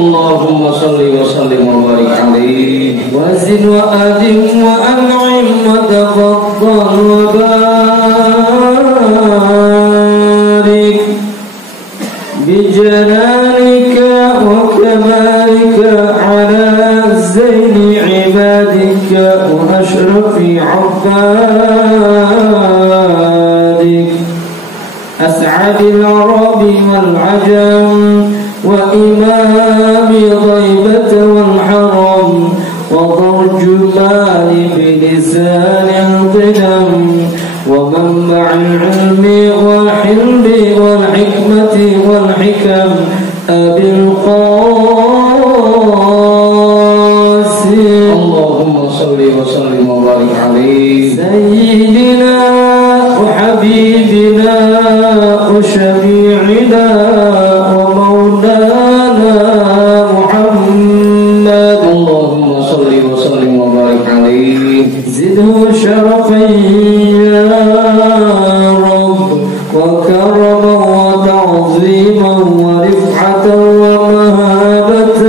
Allahumma salli wa sallim wa barik alaihi wa zid wa adim wa an'im wa tafaddal wa barik bi jalanika wa kamalika ala zaini ibadika wa ashrafi abbadik as'adil arabi wal ajam وإمام غيبة والحرم وترجمان بلسان القدم ومنبع العلم والحلم والحكمة والحكم أبي القاسم اللهم صل وسلم وبارك عليه سيدنا وحبيبنا وشفيعنا شرفا يا رب وكرما وتعظيما ورفعة ومهابة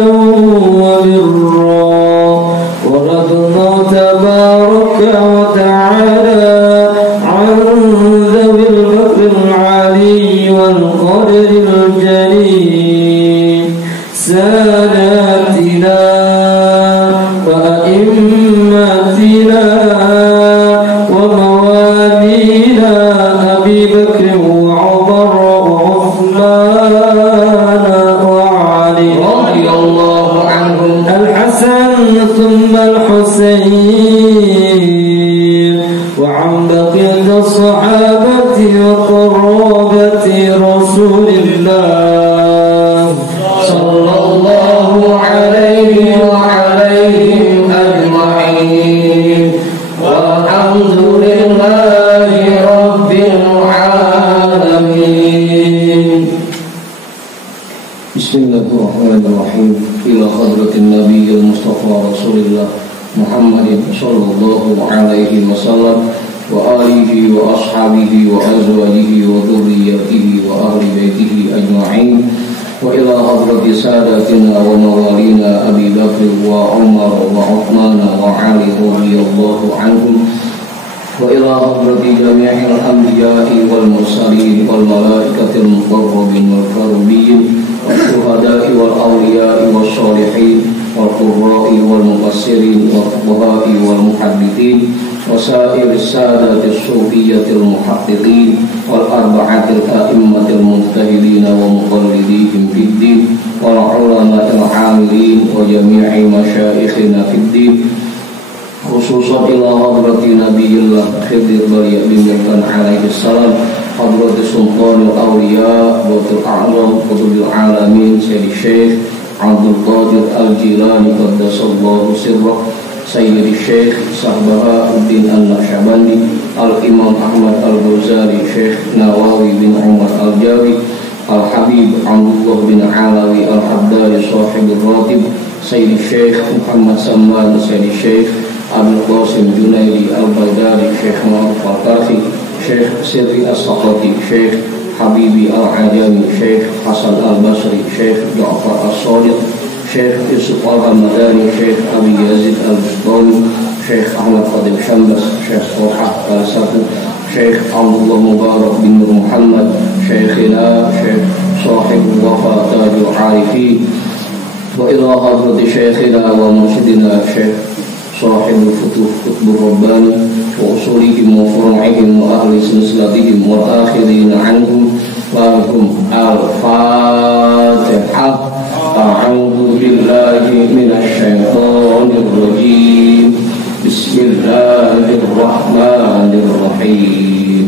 وبرا ورضنا تبارك وتعالى عن ذوي المكر العلي والقدر الجليل ساداتنا وأئمتنا ثم الحسين وعن بقية الصحابة وقرابة رسول الله صلى الله عليه وعليهم أجمعين والحمد لله رب العالمين. بسم الله الرحمن الرحيم. إلى حضرة النبي المصطفى رسول الله محمد صلى الله عليه وسلم وآله وأصحابه وأزواجه وذريته وأهل بيته أجمعين وإلى حضرة ساداتنا وموالينا أبي بكر وعمر وعثمان وعلي رضي الله عنهم وإلى حضرة جميع الأنبياء والمرسلين والملائكة المقربين والكرمين والشهداء والأولياء والصالحين والقراء والمفسرين والفقهاء والمحدثين وسائر السادة الصوفية المحققين والأربعة الأئمة المجتهدين ومقلديهم في الدين والعلماء العاملين وجميع مشايخنا في الدين خصوصا إلى حضرة نبي الله خضر بن مكان عليه السلام حضرة سلطان الأولياء غوث الأعظم قطب العالمين سيد الشيخ عبد القادر الجيلاني قدس الله سره سيد الشيخ بهاء الدين النقشبندي الإمام أحمد الغزالي شيخ نواوي بن عمر الجاوي الحبيب عبد الله بن علوي الحداري صاحب الراتب سيد الشيخ محمد سمان سيد الشيخ أبو القاسم جنيدي البيداري شيخ معروف القرخي شيخ سري السقطي شيخ حبيبي العجمي شيخ حسن البصري شيخ جعفر الصادق شيخ يوسف الهمداني شيخ أبي يزيد البسطامي شيخ أحمد قادم شمبس شيخ طلحة السفو شيخ عبد الله مبارك بن محمد شيخنا شيخ صاحب الوفاء تاج العارفين وإلى حضرة شيخنا ومرشدنا شيخ صاحب الفتوح قطب الرباني وأصولهم وفروعهم وأهل سلسلتهم والآخرين عنهم لهم الفاتحة. أعوذ بالله من الشيطان الرجيم. بسم الله الرحمن الرحيم.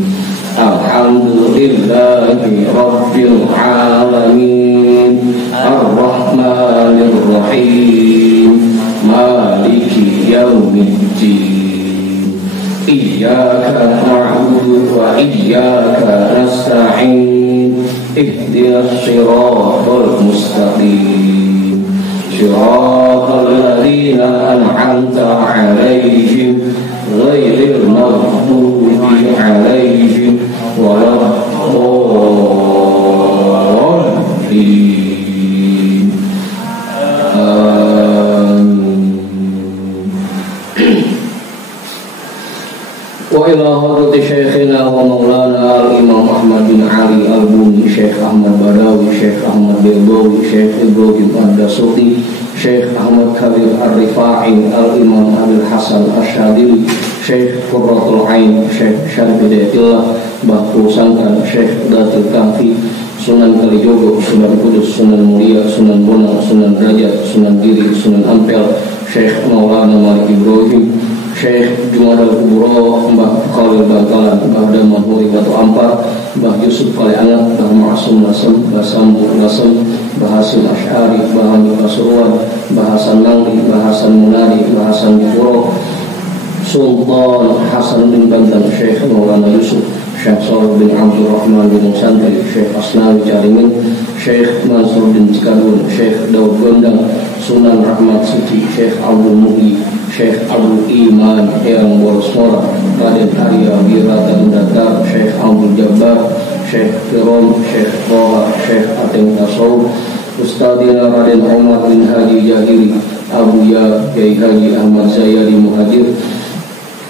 الحمد لله رب العالمين الرحمن الرحيم مالك يوم الدين إياك نعبد وإياك نستعين اهدنا الصراط المستقيم صراط الذين أنعمت عليهم غير المغضوب عليهم وإلى حضرة شيخنا ومولانا الإمام أحمد بن علي البوني شيخ أحمد بداوي شيخ أحمد بيضاوي شيخ إبراهيم الدسوقي شيخ أحمد كبير الرفاعي الإمام أبي الحسن الشاذلي شيخ قرة العين شيخ شرف Hidayatullah Bahku Sangkan Syekh Datul Kahfi Sunan Kalijogo Sunan Kudus Sunan Muria Sunan Bonang Sunan Derajat Sunan Giri Sunan Ampel Syekh Maulana Malik Ibrahim Syekh Jumadal Kubro, Mbah Khalil Bangkalan, Mbah Daman Huri Batu Ampar, Mbah Yusuf Kaliangat, Mbah Ma'asum Nasem, Mbah Sambu Nasem, Mbah Hasim Asy'ari, Mbah Hamid Pasuruan, Mbah Hasan Nangli, Mbah Hasan Munadi, Mbah Hasan Dipuro, Sultan Hasan bin Banten, Syekh Maulana Yusuf, Syekh Salih bin Abdurrahman bin Santri, Syekh Asnawi Caringin, Syekh Mansur bin Cikadun, Syekh Daud Gondang, Sunan Rahmat Suci, Syekh Abdul Muhyi, Syekh Abdul Iman yang Bolsmora, Raden Arya Wirata Dakar, Syekh Abdul Jabbar, Syekh Firon, Syekh Toha, Syekh Ateng Tasawuf, Ustadina Raden Umar bin Haji Jahiri, Abu Ya Kiai Haji Ahmad Zayadi Muhajir,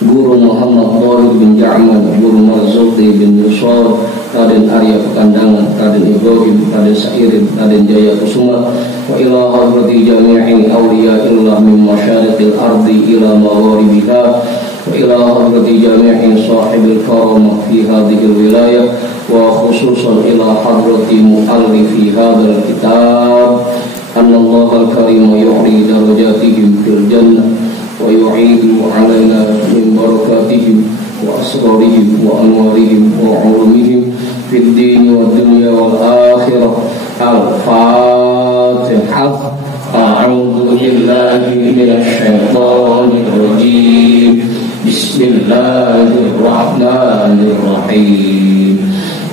Guru Muhammad Tariq bin Ja'man, Guru Marzuki bin Yusuf, Raden Arya Pekandangan, Raden Ibrahim, Raden Sa'irin, Raden Jaya Kusuma, wa ila hadrati jami'i awliya'illah min masyariqil ardi ila magharibiha, wa ila hadrati jami'i sahibil karamah fi hadhil wilayah, wa khususan ila hadrati mu'allifi hadhal kitab, anna Allah al-karim yu'li darajatihim fil jannah wa yu'idu alaina min barakatihim wa asrarihim wa anwarihim wa ulumihim fid dini wa dunya wal akhirah. Al-Fatihah. A'udzu billahi minasy syaithanir rajim. Bismillahirrahmanirrahim.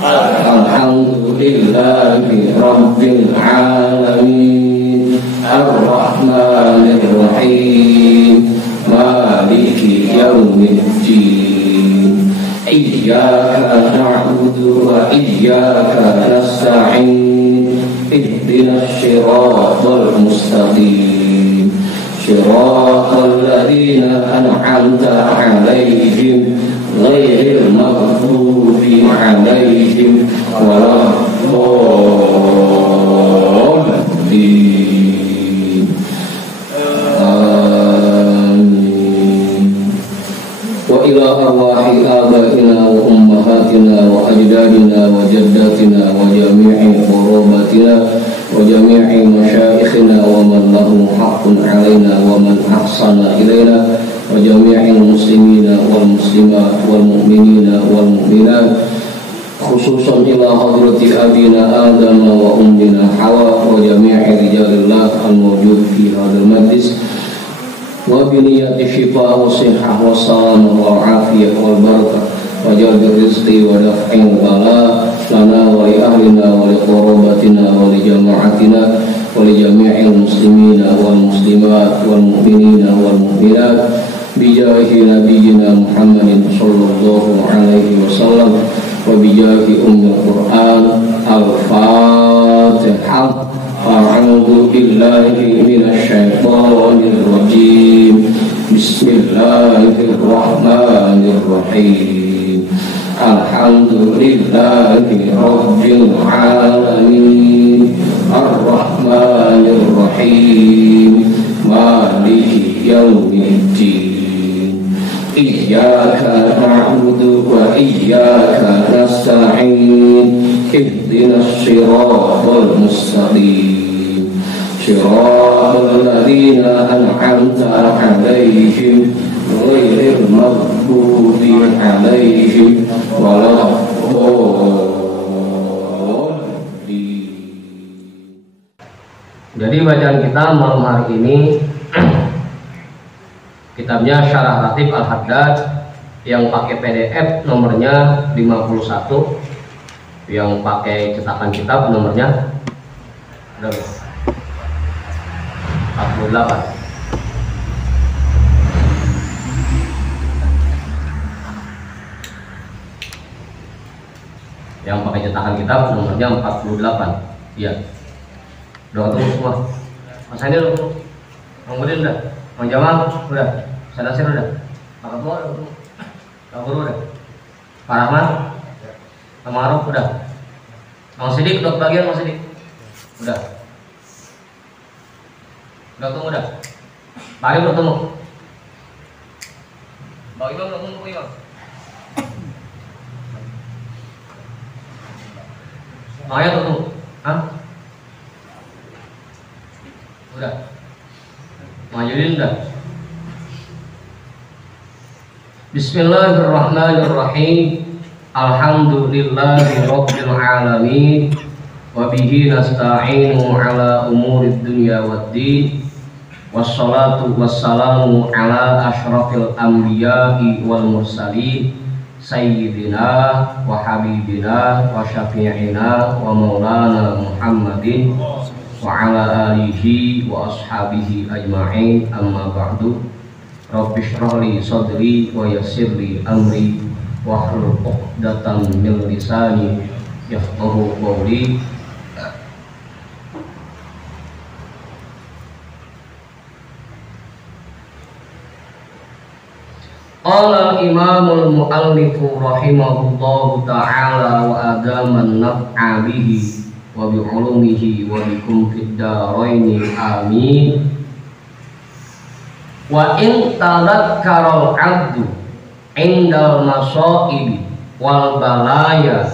Alhamdulillahi rabbil alamin. Ar-Rahmanir Rahim. Maliki yaumiddin. Iyyaka na'budu wa iyyaka nasta'in. Ihdinas siratal mustaqim. Siratal ladzina an'amta 'alaihim ghairil maghdubi 'alaihim waladdallin. Wa ila arwahi abaina wa ummahatina wa ajdadina wa jaddatina wa jami'i qurabatina wa jami'i masyayikhina wa man lahu haqqun 'alaina wa man ahsana ilaina wa jami'il muslimina wal muslimat wal mu'minina wal mu'minat, khususan ila hadrati abina Adam wa ummina Hawa wa jami'i rijalillah al-mawjud fi hadzal majlis, wa biniyati shifa wa sihah wa salamah wa afiyah wal barakah wa jalbil rizqi wa daf'il bala lana wa li ahlina wa li qarabatina wa li jama'atina wa li jami'il muslimina wal muslimat wal mu'minina wal mu'minat bijahi nabiyyina Muhammadin sallallahu alaihi wasallam wa bijahi ummul Qur'an. Al-Fatihah. A'udzu billahi minasy syaithanir rajim. Bismillahirrahmanirrahim. Alhamdulillahi rabbil alamin. Ar-Rahmanir Rahim. Maliki yaumiddin. Iyyaka na'budu wa iyyaka nasta'in. Ihdinas siratal mustaqim. Siratal ladzina an'amta 'alaihim ghairil maghdubi 'alaihim waladdallin. Jadi bacaan kita malam hari ini kitabnya Syarah Ratib Al-Haddad yang pakai PDF nomornya 51, yang pakai cetakan kitab nomornya 48. Yang pakai cetakan kitab nomornya 48. Iya. Udah ketemu semua. Mas Anil, Bang Udin udah, Bang Jamal udah, saya Nasir udah. Pak Ketua udah ketemu. Pak Guru udah. Pak Rahman, Pak Maruf udah. Mang Sidik udah bagian Mang Sidik. Udah. Udah tunggu udah. Pak Arif udah tunggu. Bang Imam udah tunggu Imam. Bang Ayat udah tunggu. Hah? Udah. Bang Yudin udah. Bismillahirrahmanirrahim. Alhamdulillahi rabbil alamin. Wa bihi nasta'inu ala umurid dunya waddin. Wassalatu wassalamu ala asyrafil anbiya'i wal mursalin sayyidina wa habibina wa syafi'ina wa maulana Muhammadin wa ala alihi wa ashabihi ajma'in, amma ba'du. Rabbi shrah li sadri wa yassir li amri wahlul 'uqdatam min lisani yafqahu qawli. Qala al-imamul muallifu rahimahullahu ta'ala wa adaman naf'a bihi wa bi ulumihi wa bikum fid daraini amin. Wa in tadhakkaral 'abdu indal masaibi wal balaya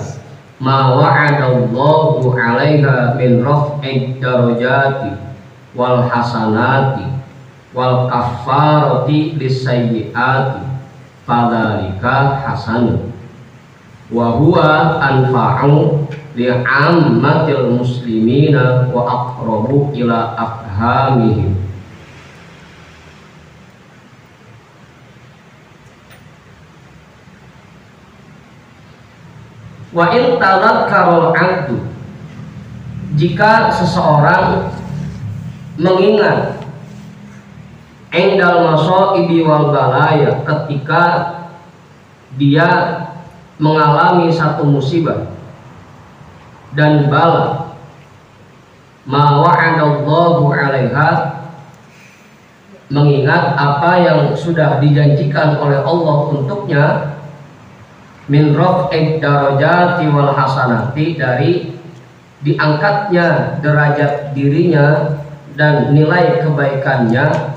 ma wa'adallahu 'alaiha min raf'id darajati wal hasanati wal kaffarati lisayyiati fadzalika hasan wa huwa anfa'u li'ammatil muslimina wa aqrabu ila afhamihim. Wa in tadhakkarul 'abdu, jika seseorang mengingat indal masaibi wal balaya, ketika dia mengalami satu musibah dan bala, ma wa'adallahu 'alaiha, mengingat apa yang sudah dijanjikan oleh Allah untuknya, min raf'id darajati wal hasanati, dari diangkatnya derajat dirinya dan nilai kebaikannya,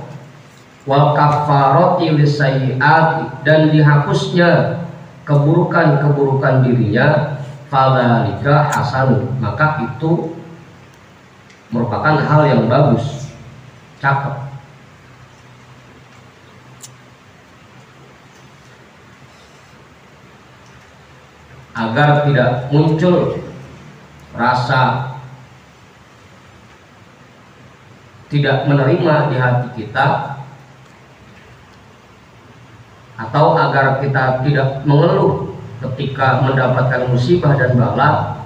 wal kaffarati lisayyiati, dan dihapusnya keburukan-keburukan dirinya, fadzalika hasan, maka itu merupakan hal yang bagus, cakep. Agar tidak muncul rasa tidak menerima di hati kita, atau agar kita tidak mengeluh ketika mendapatkan musibah dan bala.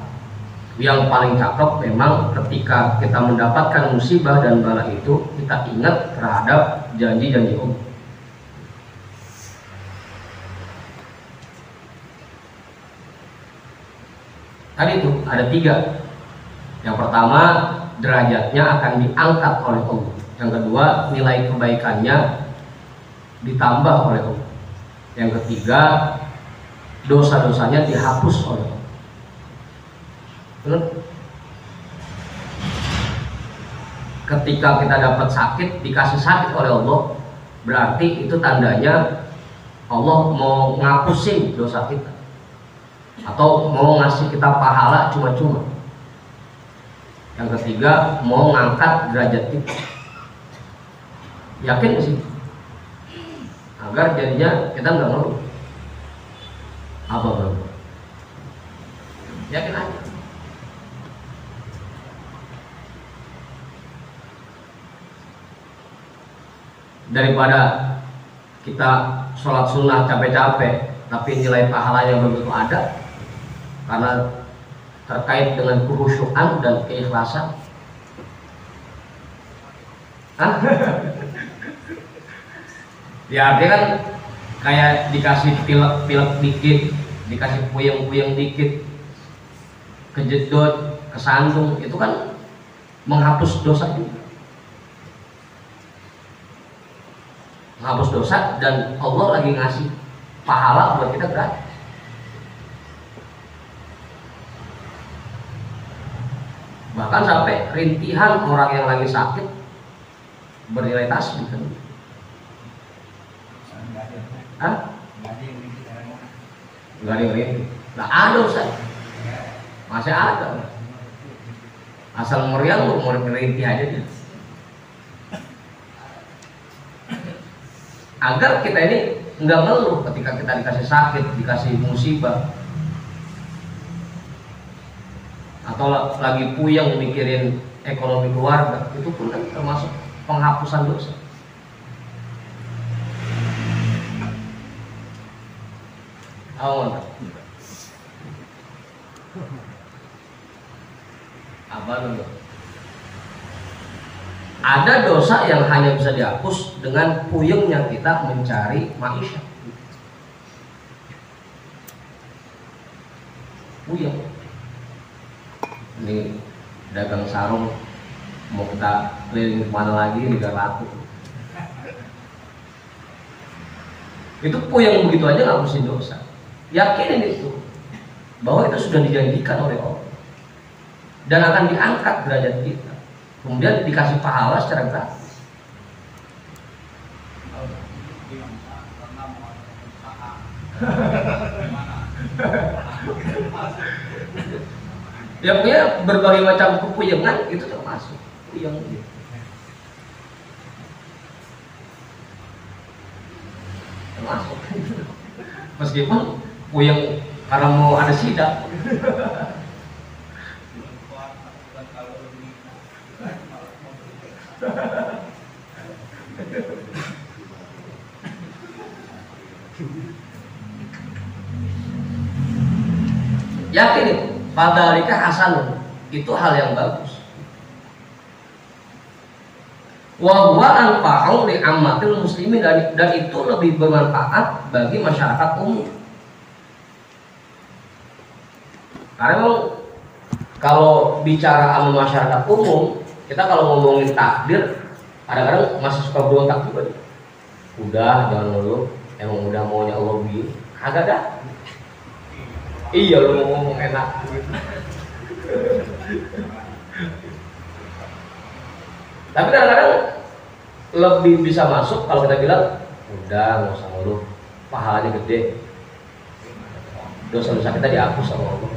Yang paling cakep memang ketika kita mendapatkan musibah dan bala itu, kita ingat terhadap janji-janji Allah. Tadi itu ada 3. Yang pertama, derajatnya akan diangkat oleh Allah. Yang kedua, nilai kebaikannya ditambah oleh Allah. Yang ketiga, dosa-dosanya dihapus oleh Allah. Benar? Ketika kita dapat sakit, dikasih sakit oleh Allah, berarti itu tandanya Allah mau ngapusin dosa kita, atau mau ngasih kita pahala cuma-cuma. Yang ketiga, mau ngangkat derajat kita. Yakin sih? Agar jadinya kita nggak ngeluh. Apa bro? Yakin aja. Daripada kita sholat sunnah capek-capek, tapi nilai pahalanya begitu ada, karena terkait dengan kehusyuan dan keikhlasan. Ya artinya kan kayak dikasih pilek-pilek dikit, dikasih puyeng-puyeng dikit, kejedot, kesandung, itu kan menghapus dosa juga. Menghapus dosa, dan Allah lagi ngasih pahala buat kita gratis. Bahkan sampai rintihan orang yang lagi sakit bernilai tasbih kan. Hah? Enggak ada yang rintih. Nah ada Ustaz. Masih ada. Asal meriang lu mau rintih aja dia. Agar kita ini nggak ngeluh ketika kita dikasih sakit, dikasih musibah, atau lagi puyeng mikirin ekonomi keluarga, itu pun kan termasuk penghapusan dosa. Apa dulu? Ada dosa yang hanya bisa dihapus dengan puyengnya kita mencari maisha. Puyeng. Ini dagang sarung mau kita keliling kemana lagi nggak laku. Itu puyeng begitu aja ngapusin dosa. Yakinin itu bahwa itu sudah dijanjikan oleh Allah dan akan diangkat derajat kita, kemudian dikasih pahala secara gratis. Ya punya berbagai macam kepuyengan itu termasuk puyeng. Termasuk. Meskipun puyeng karena mau ada sidak. Yakin itu, fadzalika hasanun, itu hal yang bagus. Wa huwa anfa'u li ammatil muslimin, dan itu lebih bermanfaat bagi masyarakat umum. Karena memang kalau bicara sama masyarakat umum, kita kalau ngomongin takdir kadang-kadang masih suka berontak juga. Udah jangan ngeluh, emang udah maunya Allah begini, kagak dah. Iya lu mau ngomong enak gitu. Tapi kadang-kadang lebih bisa masuk kalau kita bilang udah nggak usah ngeluh, pahalanya gede, dosa-dosa kita dihapus sama Allah.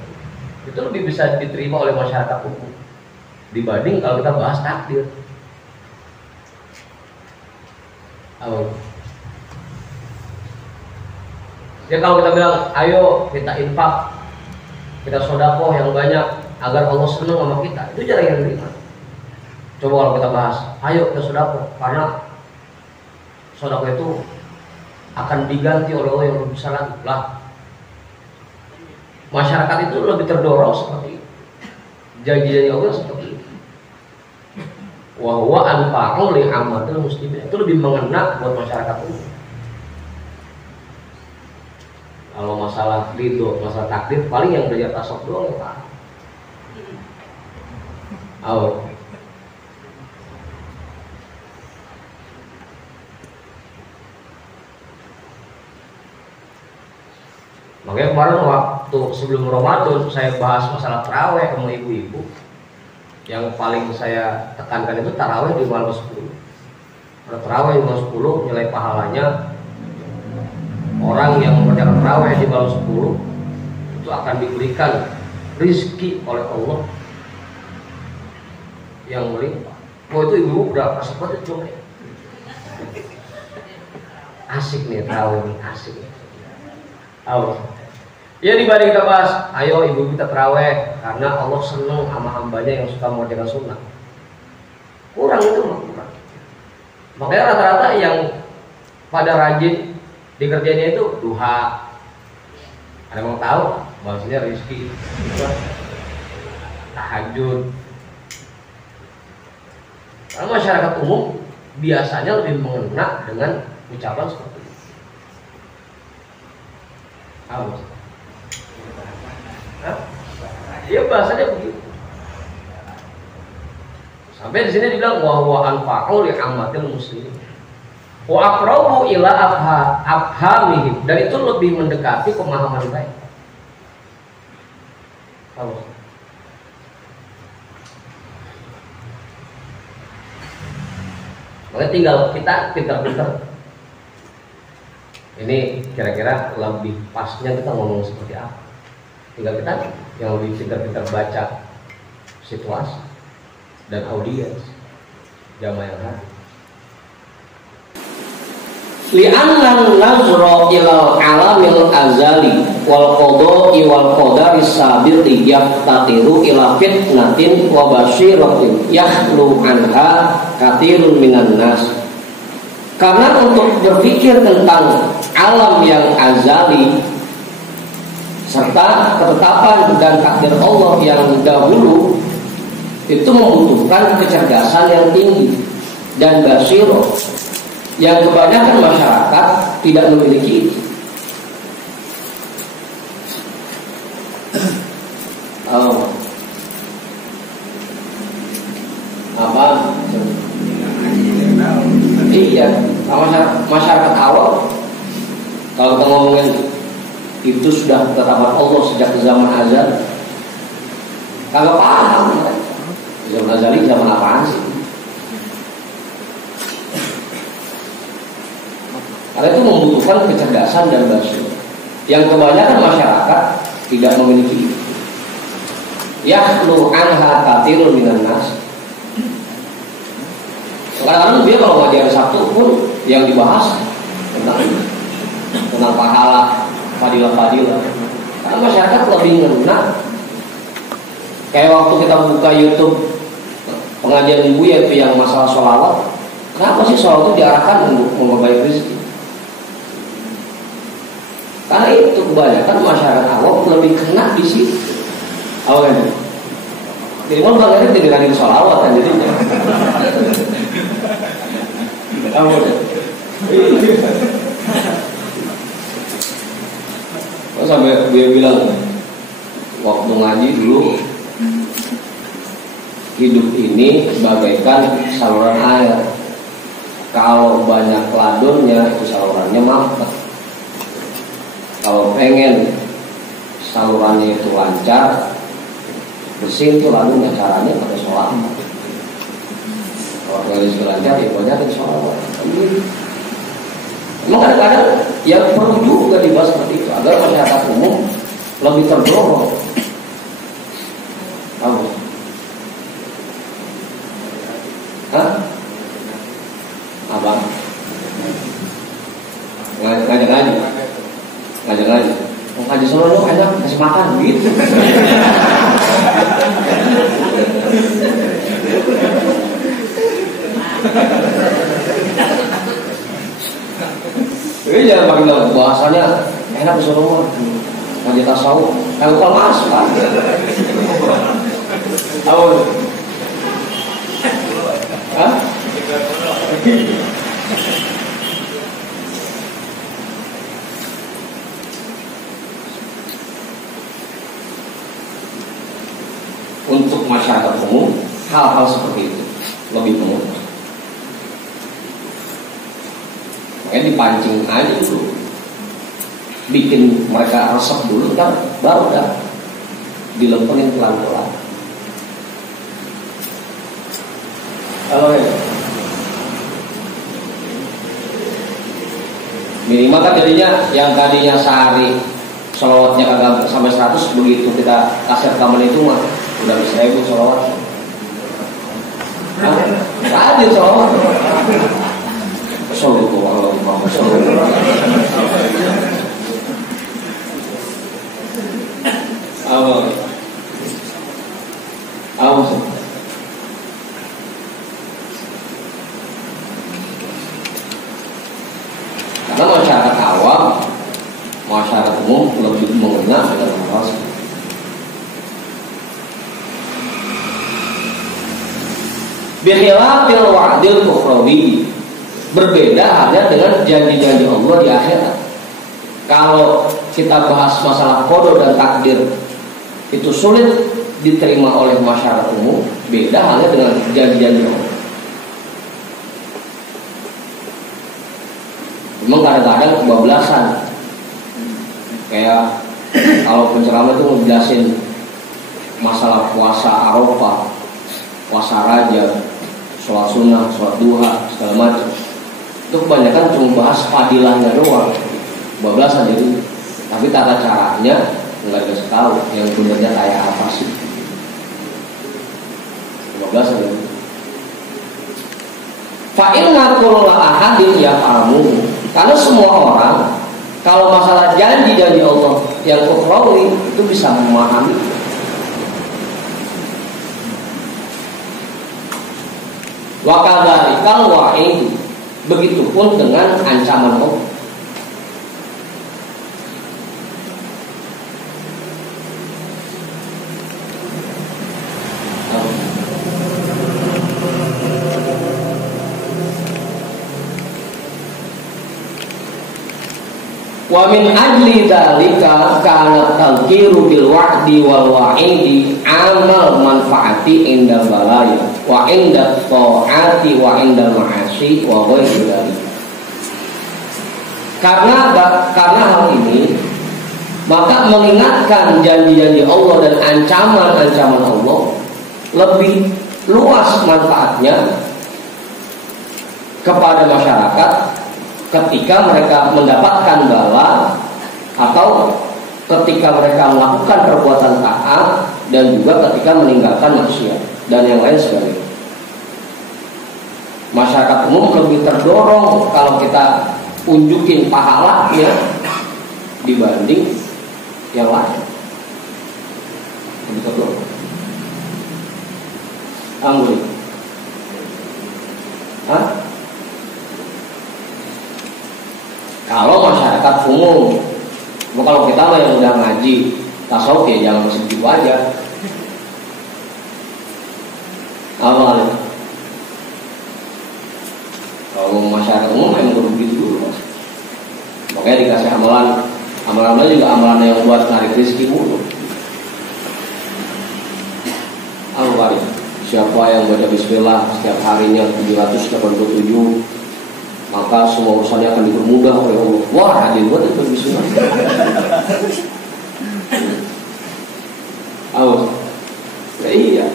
Itu lebih bisa diterima oleh masyarakat umum dibanding kalau kita bahas takdir. Ya kalau kita bilang ayo kita infak, kita sedekah yang banyak agar Allah senang sama kita, itu jarang yang terima. Coba kalau kita bahas, ayo kita sedekah karena sedekah itu akan diganti oleh Allah yang lebih besar lagi. Lah, masyarakat itu lebih terdorong seperti itu. Janji-janji Allah seperti itu. Wa huwa anfa'u li ammatil muslimin, itu lebih mengena buat masyarakat umum. Kalau masalah ridho, masalah takdir, paling yang belajar tasawuf doang ya Pak. Makanya kemarin waktu sebelum Ramadan saya bahas masalah taraweh sama ibu-ibu. Yang paling saya tekankan itu taraweh di malam 10. Kalau taraweh di malam 10 nilai pahalanya, orang yang mengerjakan taraweh di malam 10 itu akan diberikan rizki oleh Allah yang melimpah. Oh itu ibu udah asik banget itu. Asik nih taraweh nih, asik. Ya dibanding kita bahas, ayo ibu kita taraweh karena Allah senang sama hambanya yang suka mengerjakan sunnah. Kurang itu kurang. Makanya rata-rata yang pada rajin dikerjanya itu duha. Ada yang mau tahu bahasanya rizki, tahajud. Karena masyarakat umum biasanya lebih mengena dengan ucapan seperti itu. Iya bahasanya begitu. Sampai di sini dibilang wa huwa anfa'u li ammatil muslimin. Wa aqrabu ila afhamihim, dan itu lebih mendekati pemahaman baik. Kalau makanya tinggal kita pintar-pintar. Ini kira-kira lebih pasnya kita ngomong seperti apa. Tinggal kita yang lebih pintar-pintar baca situasi dan audiens jamaah yang hadir. Li'anna nazra ilal alamil azali wal qada'i wal qadari sabiqi yaftatiru ila fitnatin wa basyiratin yakhlu anha katsirun minan nas. Karena untuk berpikir tentang alam yang azali serta ketetapan dan takdir Allah yang dahulu itu membutuhkan kecerdasan yang tinggi dan basirah yang kebanyakan masyarakat tidak memiliki. Apa? Iya, masyarakat awal kalau kita ngomongin itu sudah ketetapan Allah sejak zaman azal, kagak paham. Zaman azali zaman apaan sih? Karena itu membutuhkan kecerdasan dan basirah yang kebanyakan masyarakat tidak memiliki. Yakhlu anha katsirun minan nas. Sekarang dia kalau ngajar Sabtu pun yang dibahas tentang pahala, fadilah. Karena masyarakat lebih ngena. Kayak waktu kita buka YouTube pengajian ibu yaitu yang masalah sholawat. Kenapa sih sholawat itu diarahkan untuk memperbaiki rezeki? Karena itu kebanyakan masyarakat awam lebih kena di situ. Awal kan? Jadi mau bang ini tidak ada sholawat kan jadinya. Awal. Sampai dia bilang waktu ngaji dulu hidup ini bagaikan saluran air. Kalau banyak ladonnya itu salurannya mampet. Kalau pengen salurannya itu lancar, bersih itu lalu caranya pakai sholat. Kalau pengen rezeki lancar ya banyakin sholat. Memang kadang-kadang ya perlu juga dibahas seperti itu agar masyarakat umum lebih terdorong. Apa? Hah? Apa? Ngajak lagi. Mau ngaji solo lo enak kasih makan gitu. Ini jangan pakai bahasanya enak solo ngaji tasawuf. Kalau masuk kan. Tahu? Hah? Untuk masyarakat umum hal-hal seperti itu lebih umum. Makanya dipancing aja dulu, bikin mereka resep dulu kan, baru dah dilempenin pelan-pelan. Kalau minimal kan jadinya yang tadinya sehari sholawatnya kagak sampai 100, begitu kita kasih rekaman itu mah udah bisa 1000 sholawat. Hadir sholawat. Sallallahu alaihi wasallam. Awal. Karena masyarakat awam, masyarakat umum lebih mengenal dengan hal seperti itu. Bikhilafil wa'dil ukhrawi, berbeda halnya dengan janji-janji Allah di akhirat. Kalau kita bahas masalah qada dan takdir itu sulit diterima oleh masyarakat umum, beda halnya dengan janji-janji Allah. Memang kadang-kadang kebablasan. Kayak kalau penceramah itu ngejelasin masalah puasa Arafah, puasa Rajab, sholat sunnah, sholat duha, segala macam. Itu kebanyakan cuma bahas fadilahnya doang, kebablasan jadi. Tapi tata caranya nggak dikasih tahu yang benernya kayak apa sih. Kebablasan jadi. Fa'inna kulla ahadin yaf'amu, karena semua orang kalau masalah janji Allah yang ukhrawi itu bisa memahami. Wa kadzalikal wa'id, begitupun dengan ancaman Allah. Wa min ajli dzalika kana tadhkiru bil wa'di wal wa'idi amal manfaati inda balaya wa inda ta'ati wa inda ma'asi wa ghairi dzalik. Karena hal ini, maka mengingatkan janji-janji Allah dan ancaman-ancaman Allah lebih luas manfaatnya kepada masyarakat ketika mereka mendapatkan bala atau ketika mereka melakukan perbuatan taat dan juga ketika meninggalkan maksiat dan yang lain sebagainya. Masyarakat umum lebih terdorong kalau kita unjukin pahalanya dibanding yang lain. Lebih terdorong. Anggul. Kalau masyarakat umum, kalau kita mah yang udah ngaji tasawuf ya jangan segitu aja. Awal. Kalau masyarakat umum yang kudu begitu dulu, Mas. Makanya dikasih amalan juga amalan yang buat narik rezeki mulu. Awal. Siapa yang baca bismillah setiap harinya 787, maka semua urusannya akan dipermudah oleh Allah. Wah, hadir buat itu bismillah. Ya, iya.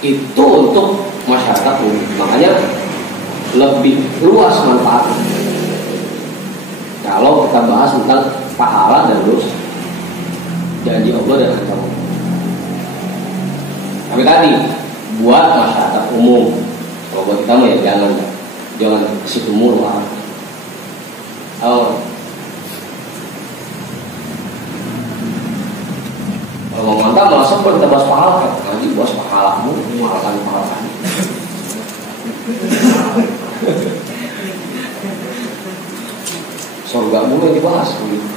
Itu untuk masyarakat umum. Makanya lebih luas manfaatnya. Kalau kita bahas tentang pahala dan dosa, janji Allah dan ancaman. Tapi tadi buat masyarakat umum. Kalau buat kita mah ya jangan situ mulu. Kalau mau mantap malah sempat kita bahas pahala kan, nanti bahas pahalamu, pahala. Surga mulu yang dibahas begitu.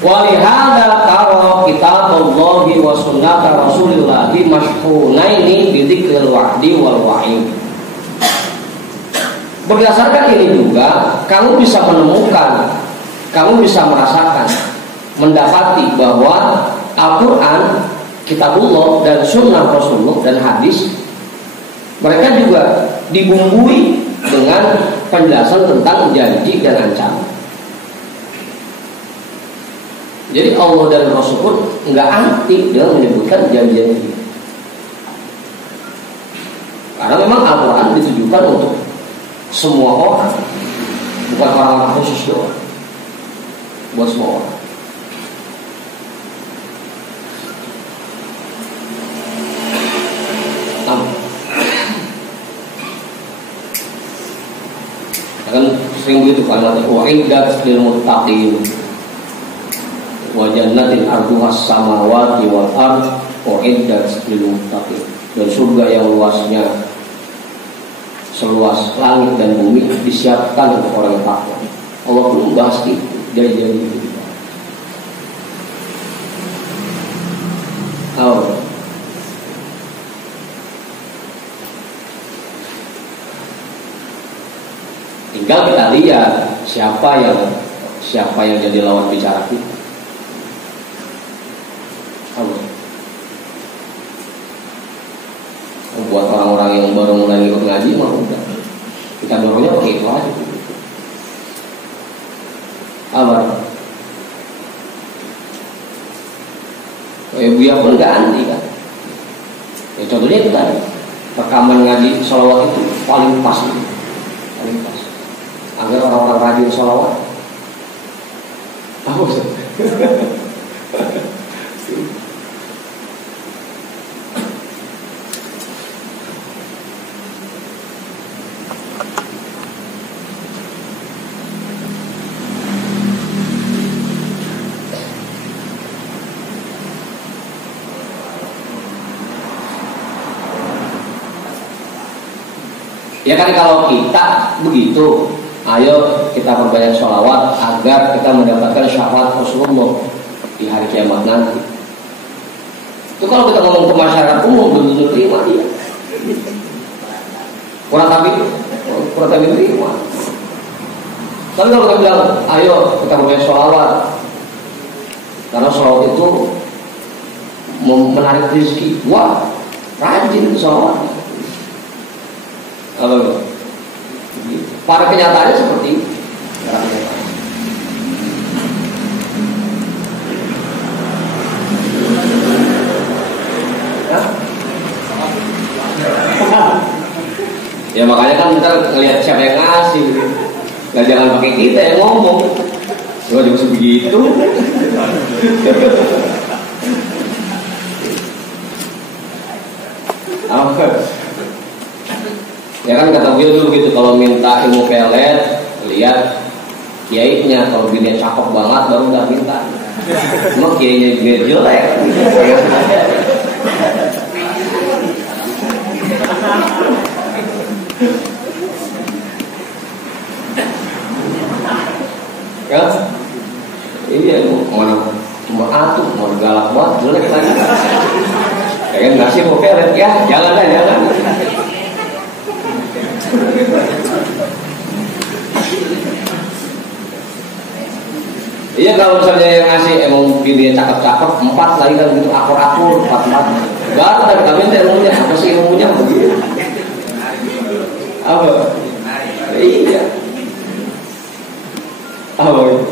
Walihada taro kitabullahi wa sunnata rasulillahi mashhunaini bidzikril wa'di wal wa'id. Berdasarkan ini juga kamu bisa menemukan, kamu bisa merasakan, mendapati bahwa Al-Quran, kitabullah dan sunnah Rasulullah dan hadis, mereka juga dibumbui dengan penjelasan tentang janji dan ancaman. Jadi Allah dan Rasul pun nggak anti dalam menyebutkan janji-janji. Karena memang Al-Quran ditujukan untuk semua orang, bukan orang-orang khusus doang, buat semua orang. Kan sering begitu kalimatnya wa'iddat lil muttaqin wa jannatin arduhas samawati wal ard wa'iddat lil muttaqin. Dan surga yang luasnya seluas langit dan bumi disiapkan untuk orang yang takwa. Allah belum bahas itu, janji-janji itu. Tinggal kita lihat siapa yang jadi lawan bicara kita. Buat orang-orang yang baru mulai ikut ngaji mah udah Apa? Buya pun ganti kan. Ya, contohnya itu tadi rekaman ngaji sholawat itu paling pas, paling pas. Agar orang-orang rajin sholawat. Apa sih? Ya kan kalau kita begitu, ayo kita perbanyak sholawat agar kita mendapatkan syafaat Rasulullah di hari kiamat nanti. Itu kalau kita ngomong ke masyarakat umum betul-betul terima dia. Kurang tapi terima. Tapi kalau kita bilang, ayo kita perbanyak sholawat, karena sholawat itu menarik rezeki. Wah, rajin sholawat. Pada kenyataannya seperti itu. Ya makanya kan kita ngelihat siapa yang ngasih. Nggak jangan pakai kita yang ngomong. Coba juga begitu. Apa? Ya kan kata Will dulu gitu, kalau minta ilmu pelet, lihat kiainya, kalau bininya cakep banget baru nggak minta. Emang kiainya juga jelek. Ya, iya mana cuma atuh, mau galak banget, jelek lagi. Ya kan ngasih mau pelet ya, jangan. Iya kalau misalnya yang ngasih emang bininya cakep-cakep 4 lagi kan gitu akur-akur 4 baru dari kami ilmunya apa sih ilmunya begitu apa iya apa itu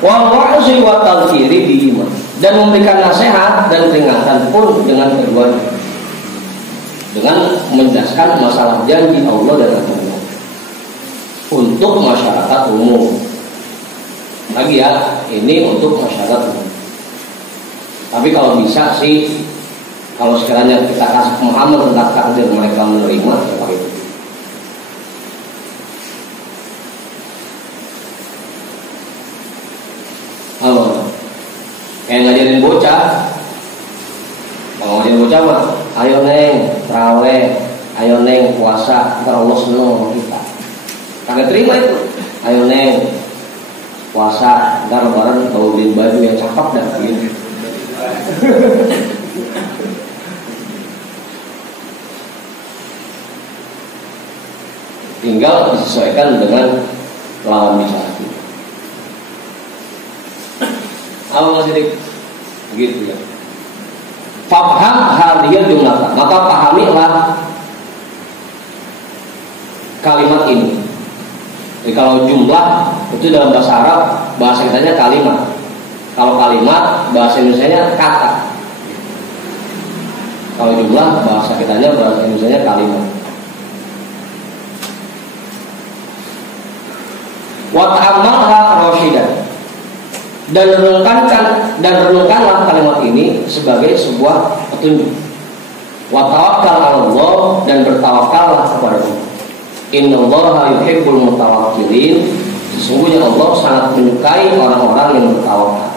wa'azi wa talqiri bihima dan memberikan nasihat dan peringatan pun dengan keduanya dengan menjelaskan masalah janji Allah dan Rasulnya untuk masyarakat umum. Lagi ya, ini untuk masyarakat umum. Tapi kalau bisa sih, kalau sekiranya kita kasih pemahaman tentang takdir mereka menerima, seperti itu. Halo, kayak ngajarin bocah. Kalau ngajarin bocah mah, ayo neng, terawih, ayo neng puasa, ntar Allah seneng sama kita. Kagak terima itu. Ayo neng puasa, ntar lebaran bawa beliin baju yang cakep dan gitu. Tinggal disesuaikan dengan lawan bicara kita. Apa masih begitu ya? Faham hadiyah jumlah, maka pahamilah kalimat ini. Jadi kalau jumlah itu dalam bahasa Arab, bahasa kitanya kalimat. Kalau kalimat, bahasa Indonesianya kata. Kalau jumlah, bahasa kitanya bahasa Indonesianya kalimat. Wa ta'ammalha rasyidan. Dan renungkanlah kalimat ini sebagai sebuah petunjuk. Wa tawakkal 'ala Allah dan bertawakallah kepada Allah. Innallaha yuhibbul mutawakkilin. Sesungguhnya Allah sangat menyukai orang-orang yang bertawakal.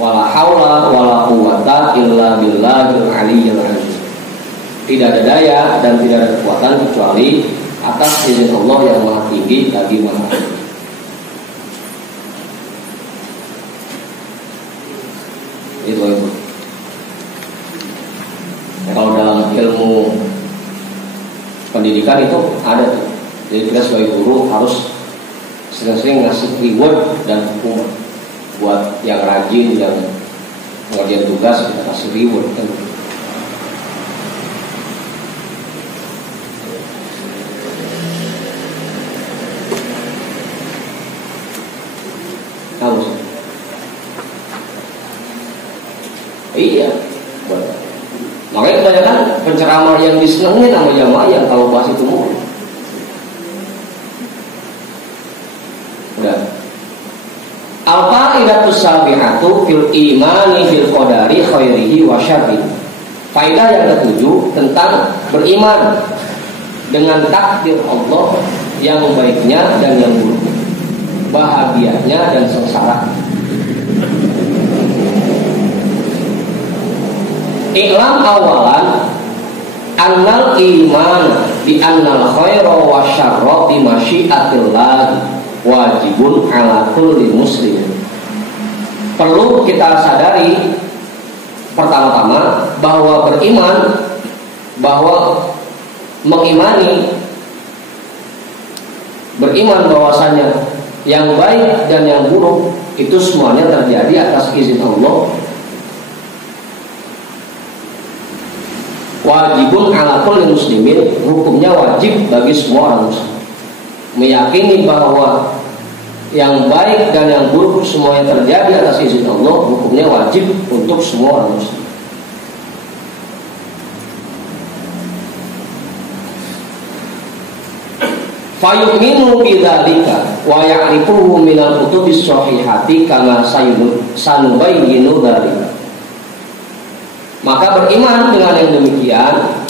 Wala haula wala quwwata illa billahil aliyyil azim. Tidak ada daya dan tidak ada kekuatan kecuali atas izin Allah yang Maha Tinggi lagi Maha Tinggi. Itu. Kalau dalam ilmu pendidikan itu ada tuh. Jadi kita sebagai guru harus sering-sering ngasih reward dan hukuman buat yang rajin, yang mengerjakan tugas kita kasih reward kan. yang disenangi sama jamaah yang kalau bahas itu mulu. Udah. Al-qaidatus sabi'atu fil imani fil qadari khairihi wa syarrihi. Faedah yang ketujuh tentang beriman dengan takdir Allah yang baiknya dan yang buruknya, bahagianya dan sengsara. I'lam awalan annal iman bi annal khaira wa syarra bi masyiatillah wajibun ala kulli muslim. Perlu kita sadari pertama-tama bahwa beriman, bahwa beriman bahwasanya yang baik dan yang buruk itu semuanya terjadi atas izin Allah. Wajibun ala kulli muslimin, hukumnya wajib bagi semua orang muslim. Meyakini bahwa yang baik dan yang buruk semuanya terjadi atas izin Allah, hukumnya wajib untuk semua orang muslim. Fayu'minu bidzalika wa ya'rifuhu minal kutubis shahihati kama sanubayyinu dzalika. Maka beriman dengan yang demikian,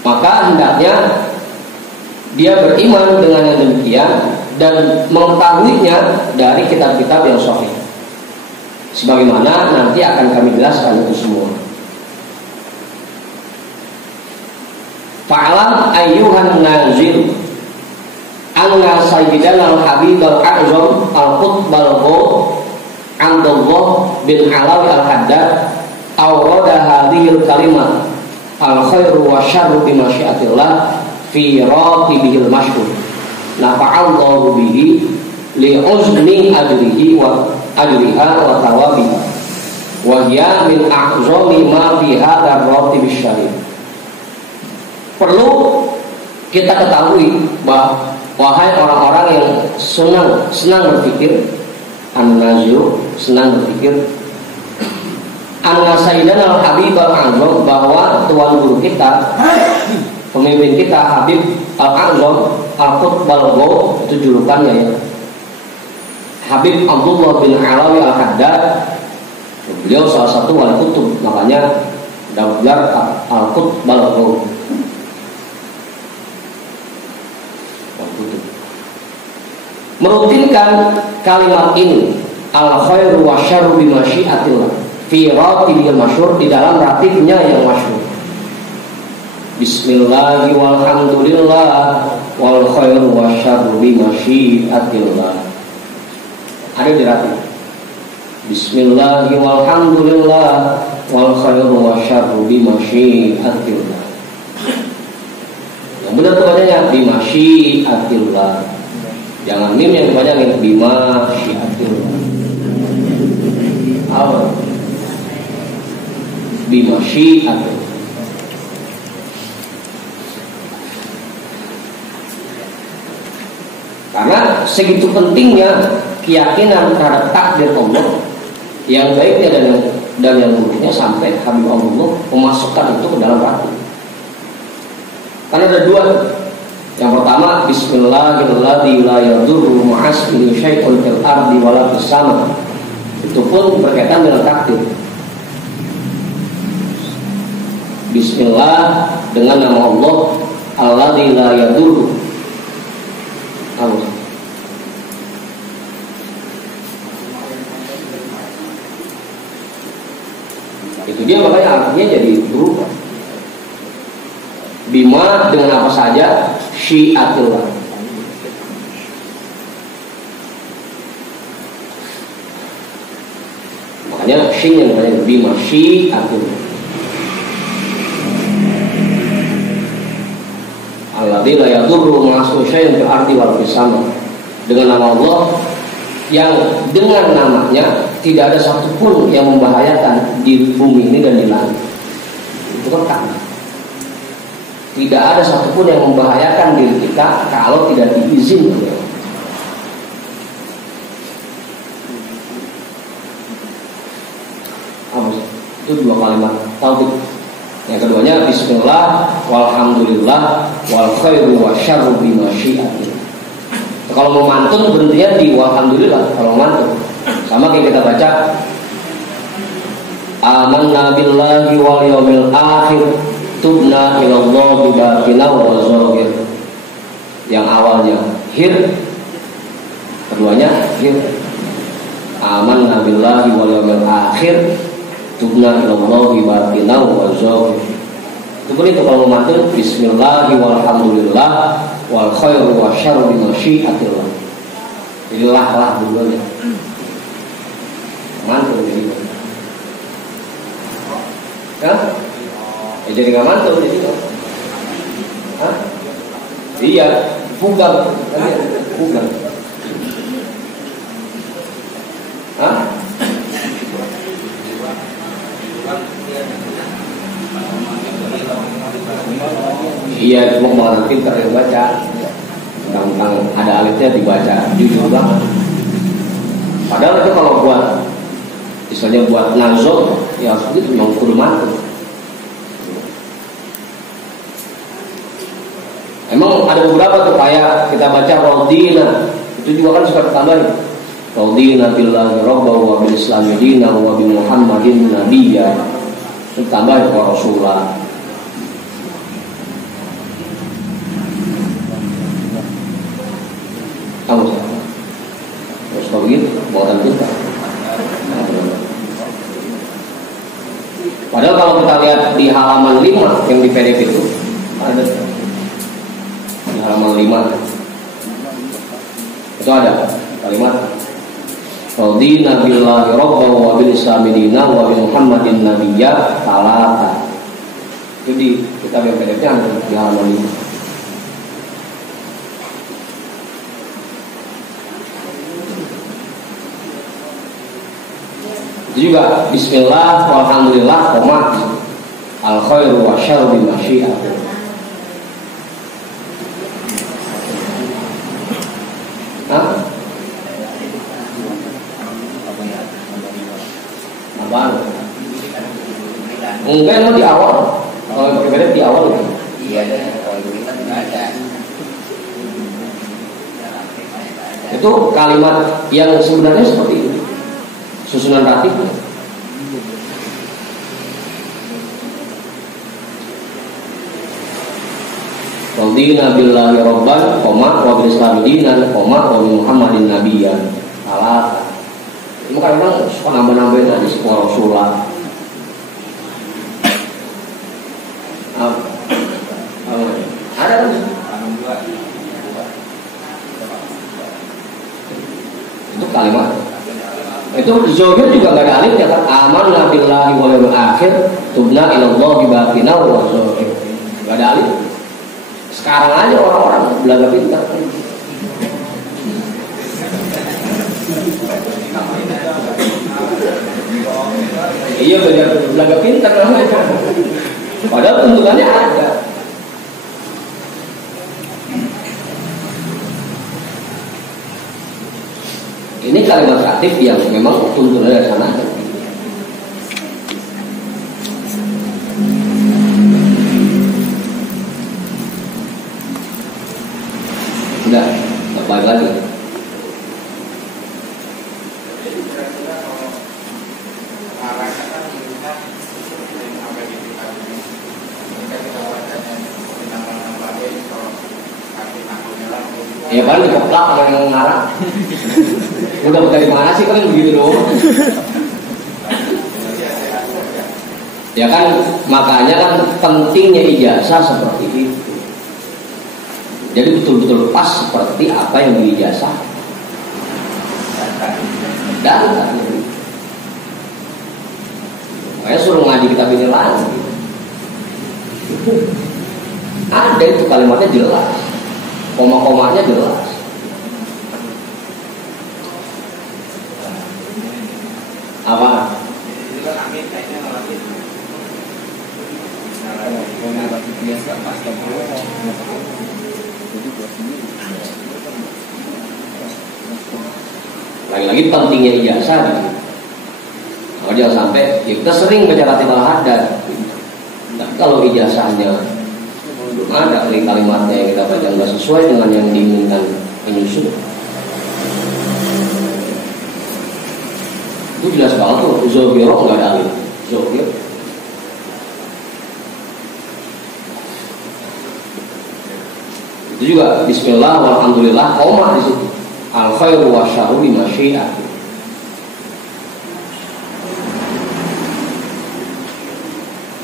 maka hendaknya dia beriman dengan yang demikian dan mengetahuinya dari kitab-kitab yang sahih. Sebagaimana nanti akan kami jelaskan itu semua. Fa'alam ayyuhan nazil anna sayyidana al-habib al-a'zam al-qutb al-ghaw Abdullah bin Alawi al-Haddad awrada hadhil kalimat al-khairu wa syarru bi masyiatillah fi ratibihil masyhur nafa'allahu bihi li'uzni ajrihi wa ajriha wa thawabiha wa hiya min a'zami ma fi hadzal ratibish syarif. Perlu kita ketahui bahwa wahai orang-orang yang senang berpikir, an-nazir, senang berpikir, anna sayyidana al-habib al-azam, bahwa tuan guru kita, pemimpin kita Habib al-Azam al-Qutb al-Ghaw, itu julukannya ya, Habib Abdullah bin Alawi al-Haddad, beliau salah satu wali kutub, makanya dapat gelar al-Qutb al-Ghaw. Merutinkan kalimat ini, al khairu wa syarru bi masyiatillah fi ratibihil masyhur, di dalam ratibnya yang masyhur. Bismillahi walhamdulillah wal khairu wa syarru bi masyiatillah. Ada di ratib. Bismillahi walhamdulillah wal khairu wa syarru bi masyiatillah. Yang benar tuh bacanya bi masyiatillah. Jangan mim yang dipanjangin, bima syiatillah. Apa? Bima syiatillah. Karena segitu pentingnya keyakinan terhadap takdir Allah yang baiknya dan yang buruknya, sampai Habib Allah memasukkan itu ke dalam hati. Karena ada dua. Yang pertama, bismillahirrahmanirrahim la yadurru ma'asmihi syai'un fil ardi wala fis sama. Itu pun berkaitan dengan takdir. Bismillah dengan nama Allah alladzi la yadurru. Itu dia, makanya artinya jadi berubah. Bima dengan apa saja, syiatillah. Makanya syin yang banyak, bima syiatillah. Alladzi la yadurru ma'asmihi syai'un fil ardi wala fis sama. Dengan nama Allah yang dengan namanya tidak ada satupun yang membahayakan di bumi ini dan di langit. Itu kan tidak ada satupun yang membahayakan diri kita kalau tidak diizinkan oleh Allah. Itu dua kalimat tauhid. Yang keduanya bismillah walhamdulillah wal khairu wasyarru bimasyiatillah. Kalau mau mantun berhentinya di walhamdulillah kalau mantun. Sama kayak kita baca amanna billahi wal yawmil akhir tubna ilallah bibatina wa zahir. Yang awalnya hir, keduanya hir. Amanna billahi wal yawmil akhir tubna ilallah bibatina wa zahir. Itu pun itu kalau mau mantun bismillahi walhamdulillah wal khairu wasyarru bimasyiatillah. Jadi lah dulu ya. Mantul jadi. Hah? Jadi nggak mantul jadi. Hah? Iya, bukan. Bukan. Hah? Iya, cuma orang pintar yang baca. Tentang ada alifnya dibaca jujur banget. Padahal itu kalau buat misalnya buat nazom ya harus begitu, memang kudu mantul. Emang ada beberapa tuh kayak kita baca Raudina, itu juga kan suka ditambahin Raudina billahi rabba wa bil islami dina wa bi muhammadin nabiyya, itu tambahin wa rasulah. Kamu siapa? Terus kalau begitu, buatan kita. Padahal kalau kita lihat di halaman 5 yang di PDF itu ada di halaman 5 itu ada kalimat Radina billahi rabba wa bil islami dina wa bi muhammadin nabiyya talata. Itu di kitab yang PDF-nya ada di halaman 5. Itu juga bismillah walhamdulillah koma al khairu wasyarru bimasyiatillah. Hah? Apaan? Mungkin lo di awal. Kalau berbeda di awal kan? Iya, kalau kita tidak ada. Itu kalimat yang sebenarnya seperti itu. Susunan ratif. Radina billahi rabban, koma wa bil islami dinan, koma wa bi muhammadin nabiyyan. Salah. Itu kan memang suka nambah-nambahin aja semua Rasulullah. Ada kan? Itu kalimat. Itu zohir juga gak ada alifnya kan. Amanna billahi wal yawmil akhir tubna ilallahi batina wa zohir. Gak ada alif. Sekarang aja orang-orang belaga pintar. Iya belaga pintar namanya. Padahal tuntunannya ada. Ini kalimat kreatif yang memang tuntunannya dari sana. Udah, balik lagi. Ya kan dikeplak sama yang ngarang. Udah dari mana sih kan begitu doang. Ya kan makanya kan pentingnya ijazah seperti itu. Jadi betul-betul pas seperti apa yang diijazah. Dan makanya suruh ngaji kitab ini lagi. Ada itu kalimatnya jelas, koma-komanya jelas. Apa? Lagi-lagi pentingnya ijazah gitu. Kalau jangan sampai ya kita sering baca Ratibul Haddad, kita kalau ijazahnya belum ada kalimatnya yang kita baca nggak sesuai dengan yang diinginkan penyusun, itu jelas banget tuh. Zohiro nggak ada alif, zohir. Itu juga Bismillah walhamdulillah koma di situ. Al khairu wa syarru bi masyiati.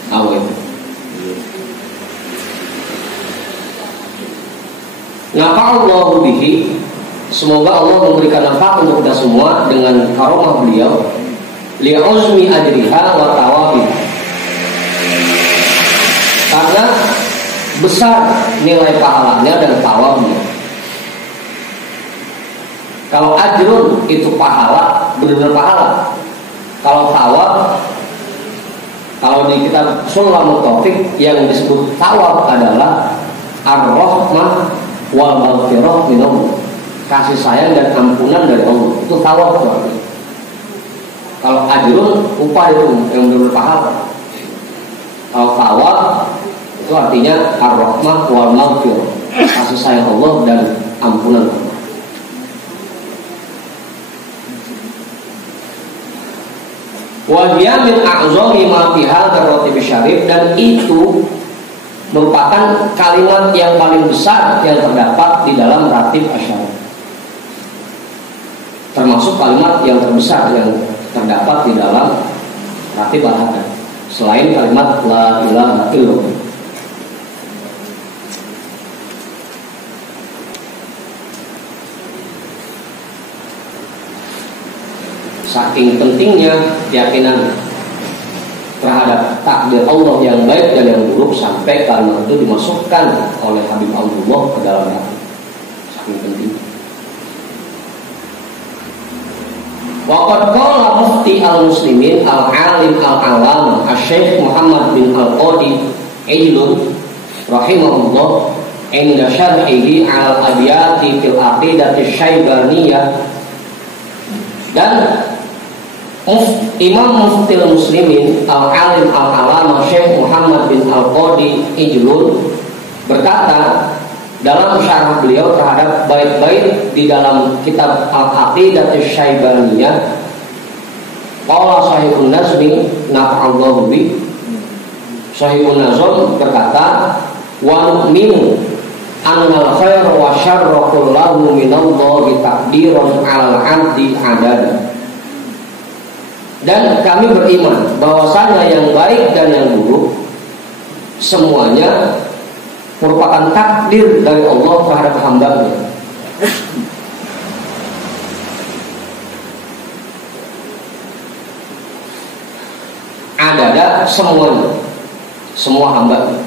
Awet. Nafa'allahu bihi. Semoga Allah memberikan manfaat untuk kita semua dengan karomah beliau. Li'uzmi ajriha wa tawabiha. Karena besar nilai pahalanya dan tawabnya. Kalau ajrun itu pahala, benar-benar pahala. Kalau tawab, kalau di kitab Sulamut Taufik yang disebut tawab adalah ar-rahmah wal maghfirah min Allah. Kasih sayang dan ampunan dari Allah. Itu tawab berarti. Kalau ajrun upah itu yang benar-benar pahala. Kalau tawab itu artinya ar-rahmah wal maghfirah, kasih sayang Allah dan ampunan Allah. Wa hiya min a'zami ma fi hadzal ratib syarif, dan itu merupakan kalimat yang paling besar yang terdapat di dalam ratib asyarif. Termasuk kalimat yang terbesar yang terdapat di dalam ratib al-hadad selain kalimat la ilaha illallah. Saking pentingnya keyakinan terhadap takdir Allah yang baik dan yang buruk sampai kalimat itu dimasukkan oleh Habib Allah ke dalam hati. Saking penting. Waqad qala mufti al-muslimin al-alim al-alama Asy-Syaikh Muhammad bin Al-Qadi Ijlun rahimahullah inda syarhihi al-abyati fil aqidati syaibaniyah. Dan Imam Mufti al-Muslimin al-alim al-alama Syekh Muhammad bin Al-Qadi Ijlun berkata dalam syarah beliau terhadap bait-bait di dalam kitab Al-Aqidah Asy-Syaibaniyah, qala Shahihun Nazmi nafa'allahu bi. Shahihun Nazm berkata, wa nu'minu annal khaira wa syarra kullahu minallahi taqdiran 'alal 'abdi adada. Dan kami beriman bahwasanya yang baik dan yang buruk semuanya merupakan takdir dari Allah terhadap hamba-Nya. Adada semuanya, semua hamba-Nya.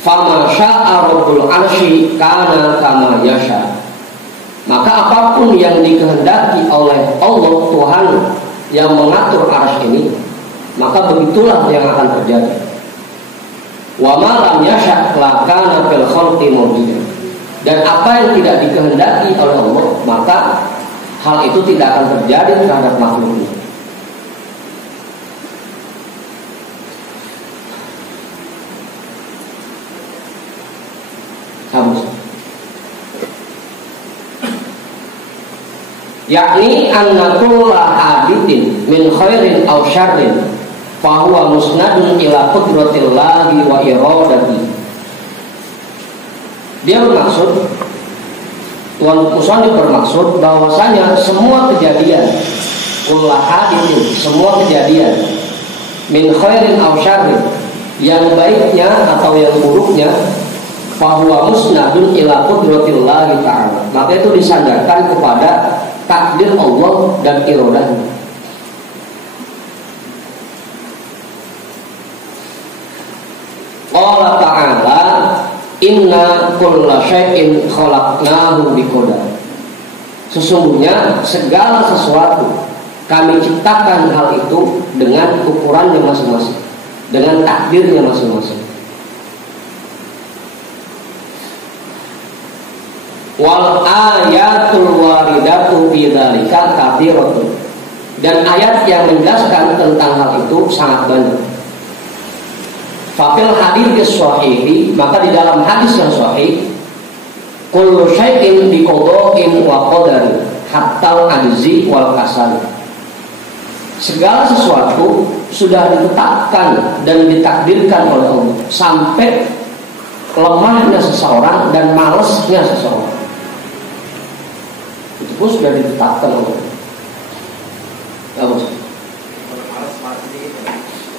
Fama syaa rabbul arsy kana kama yasha. Maka apapun yang dikehendaki oleh Allah Tuhan yang mengatur arsy ini, maka begitulah yang akan terjadi. Wa ma lam yasha la kana fil khalqi mawjudan. Dan apa yang tidak dikehendaki oleh Allah, maka hal itu tidak akan terjadi terhadap makhluknya. Yakni anna kulla hadithin min khairin aw syarrin fa huwa musnadun ila qudratillahi wa iradatihi. Dia bermaksud, Tuan Musannif bermaksud bahwasanya semua kejadian, kulla hadithin, semua kejadian min khairin aw syarrin, yang baiknya atau yang buruknya, fa huwa musnadun ila qudratillahi ta'ala, maka itu disandarkan kepada takdir Allah dan iradahnya. Allah Ta'ala inna kulla syai'in khalaqnahu biqadar. Sesungguhnya segala sesuatu kami ciptakan hal itu dengan ukurannya masing-masing, dengan takdirnya masing-masing. Wal ayatul waridatu fi dzalika katsiratun. Dan ayat yang menjelaskan tentang hal itu sangat banyak. Fafil hadits shahihi, maka di dalam hadis yang sahih, kullu syai'in biqada'in wa qadari hatta al-ajzi wal kasal. Segala sesuatu sudah ditetapkan dan ditakdirkan oleh Allah, sampai lemahnya seseorang dan malesnya seseorang. Itu pun sudah ditetapkan oleh Allah. Ya, Bos.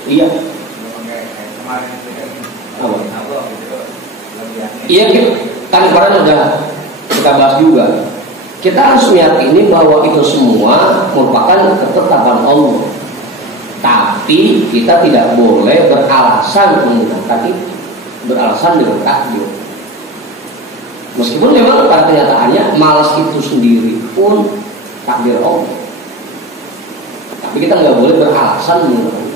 Iya. Iya, kan kemarin udah kita bahas juga. Kita harus meyakini bahwa itu semua merupakan ketetapan Allah. Tapi kita tidak boleh beralasan menggunakan itu, beralasan dengan takdir. Meskipun memang pada kenyataannya malas itu sendiri pun takdir Allah. Tapi kita nggak boleh beralasan menggunakan itu.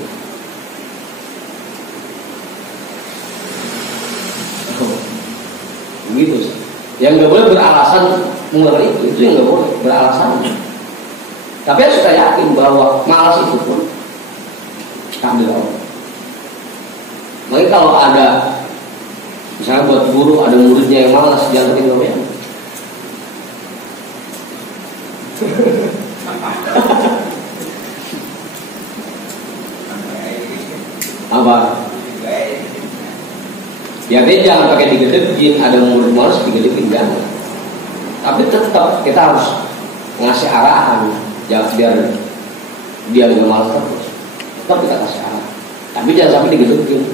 Begitu sih. Yang nggak boleh beralasan menggunakan itu yang nggak boleh beralasan. Tapi harus kita yakin bahwa malas itu pun takdir Allah. Makanya kalau ada, misalnya buat guru ada muridnya yang malas, jangan bikin doyan. Apa? Ya dia jangan pakai digedekin, ada murid malas digedekin, jangan. Tapi tetap kita harus ngasih arahan, jangan biar dia nggak malas terus. Tetap kita kasih arahan. Tapi jangan sampai digedekin.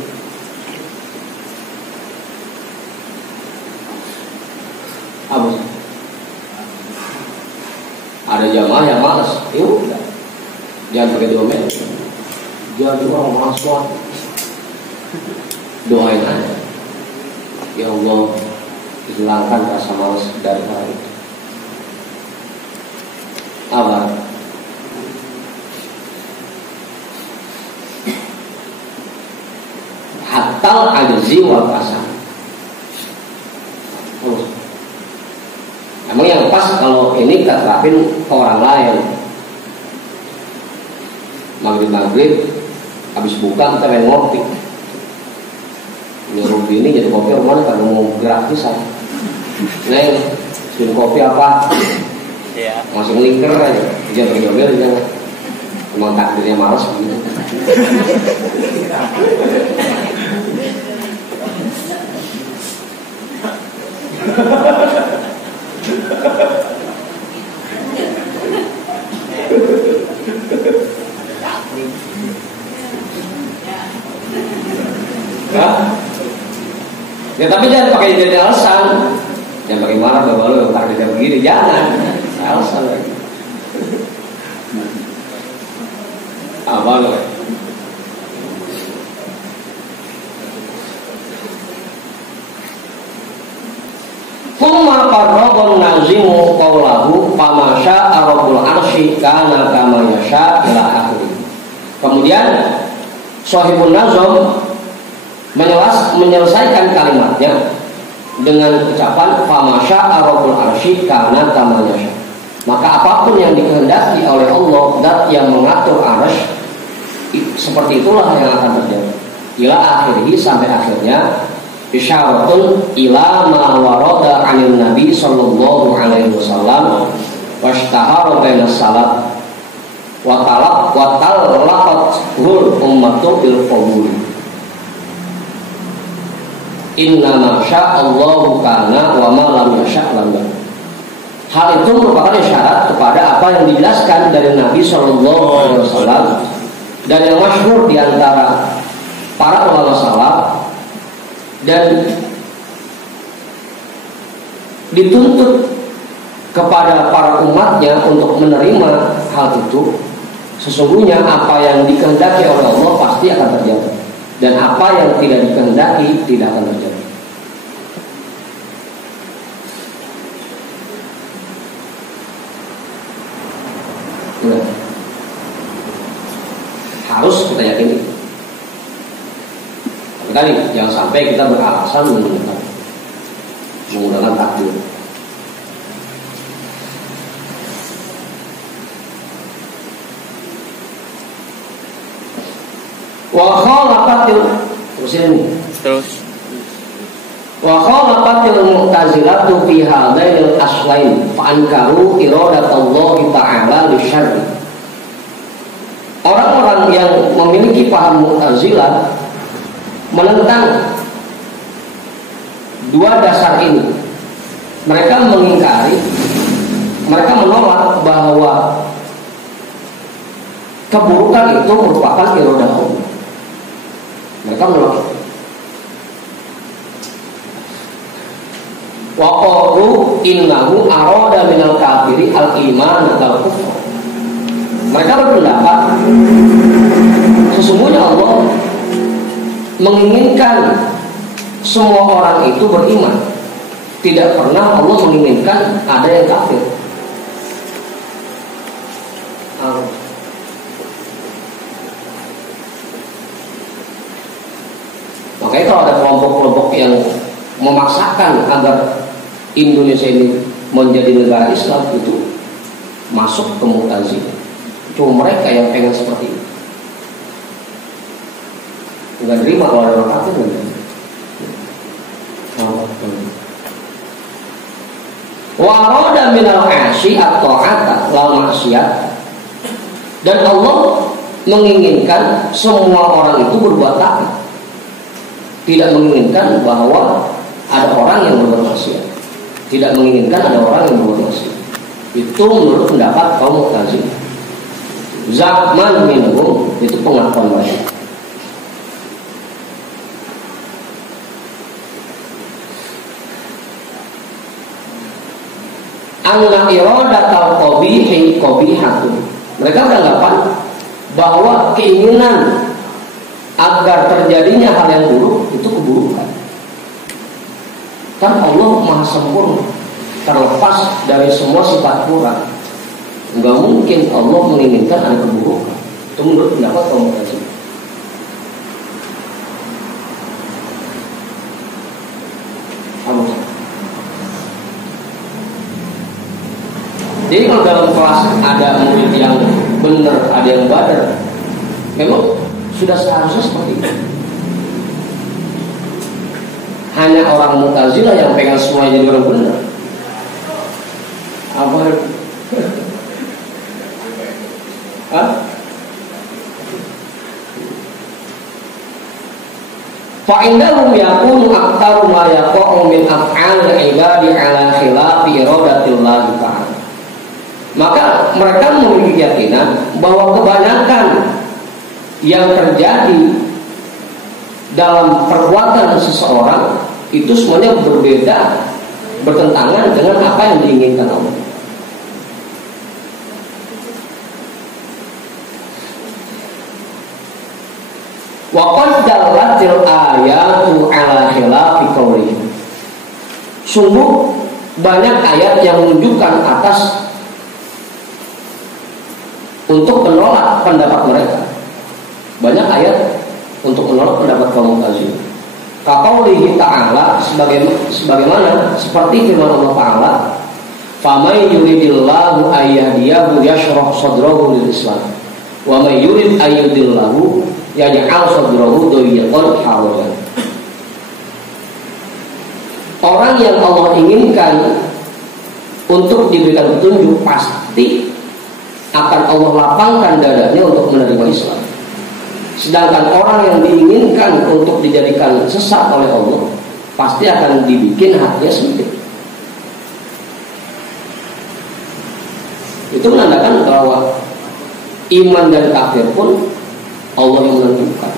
Apa sih? Ada jamaah yang malas, ya udah, jangan pakai domen. Jadi orang malas sholat, doain aja. Ya Allah, hilangkan rasa malas dari hal itu. Apa? Hatal ajzi wal kasal. Emang yang pas kalau ini kita terapin ke orang lain. Maghrib habis buka kita main ngopi. Nyuruh bini jadi kopi mana kalau mau gratisan. Neng, bikin kopi apa? Iya. Masih ngelingker aja. Dia berjobel jangan. Emang takdirnya malas begitu. Ya tapi jangan pakai jadi alasan. Jangan pakai marah bahwa lo takdirnya begini, jangan. Alasan lagi. Apa lo? Thumma qarrabun nazimu qawlahu fama syaa rabbul arsy kana kama yasha ila akhir. Kemudian Shahibun Nazm menyelesaikan kalimatnya dengan ucapan fama syaa rabbul arsy kana kama yasha. Maka apapun yang dikehendaki oleh Allah dan yang mengatur arsy, seperti itulah yang akan terjadi. Ila akhirih, sampai akhirnya. Isyaratun ila ma warada 'anil Nabi sallallahu alaihi wasallam washtahara baina salaf wa talaqat hul ummatu bil qabul. Inna ma sya'allahu kana wa ma lam yasha' lam yakun. Hal itu merupakan isyarat kepada apa yang dijelaskan dari Nabi sallallahu alaihi wasallam dan yang masyhur di antara para ulama salaf, dan dituntut kepada para umatnya untuk menerima hal itu. Sesungguhnya apa yang dikehendaki oleh Allah pasti akan terjadi, dan apa yang tidak dikehendaki tidak akan terjadi. Harus kita yakini. Tadi jangan sampai kita beralasan menggunakan takdir. Wa khalaqatil ini. Terus Wa khalaqatil mu'tazilatu fi hadainil aslain fa ankaru iradatallahi ta'ala lisyarri. Orang-orang yang memiliki paham Mu'tazilah menentang dua dasar ini. Mereka mengingkari, mereka menolak bahwa keburukan itu merupakan iradah Allah. Mereka menolak. Wa qalu innahu arada minal kafiri al-iman atau kufur. Mereka berpendapat sesungguhnya Allah menginginkan semua orang itu beriman. Tidak pernah Allah menginginkan ada yang kafir. Makanya kalau ada kelompok-kelompok yang memaksakan agar Indonesia ini menjadi negara Islam, itu masuk ke Mu'tazilah. Cuma mereka yang pengen seperti itu. Enggak terima kalau ada orang kafir. Wa arada minal 'asyi at-ta'ata wal maksiat. Dan Allah menginginkan semua orang itu berbuat taat. Tidak menginginkan bahwa ada orang yang berbuat maksiat. Tidak menginginkan ada orang yang berbuat maksiat. Itu menurut pendapat kaum Mu'tazilah. Zaman minhum, itu pengakuan mereka. Anna iradatal qabihi qabihatun. Mereka beranggapan bahwa keinginan agar terjadinya hal yang buruk itu keburukan. Kan Allah Maha Sempurna, terlepas dari semua sifat kurang. Enggak mungkin Allah menginginkan ada keburukan. Itu menurut pendapat kaum Mu'tazilah. Jadi kalau dalam kelas ada murid yang benar, ada yang badar, memang sudah seharusnya seperti itu. Hanya orang Mu'tazilah yang pengen semuanya jadi orang benar. Apa? Hah? Fa indahum yakunu aktaru ma yaqa'u min af'alil ibadi ala khilafi iradatillahi ta'ala. Maka mereka memiliki keyakinan bahwa kebanyakan yang terjadi dalam perbuatan seseorang itu semuanya berbeda, bertentangan dengan apa yang diinginkan Allah. Wa qad dallatil ayatu ala khilafi qawlihi. Sungguh banyak ayat yang menunjukkan atas untuk menolak pendapat mereka. Banyak ayat untuk menolak pendapat kaum Mu'tazilah. Kaqaulihi ta'ala, sebagaimana seperti firman Allah Ta'ala, "Famay yuridillahu ayyahdiyahu yashrah sadrahu lil Islam, wa may yurid ayyudillahu yaj'al sadrahu dayyqan harajan." Orang yang Allah inginkan untuk diberikan petunjuk pasti akan Allah lapangkan dadanya untuk menerima Islam. Sedangkan orang yang diinginkan untuk dijadikan sesat oleh Allah pasti akan dibikin hatinya sempit. Itu menandakan bahwa iman dan kafir pun Allah yang menentukan.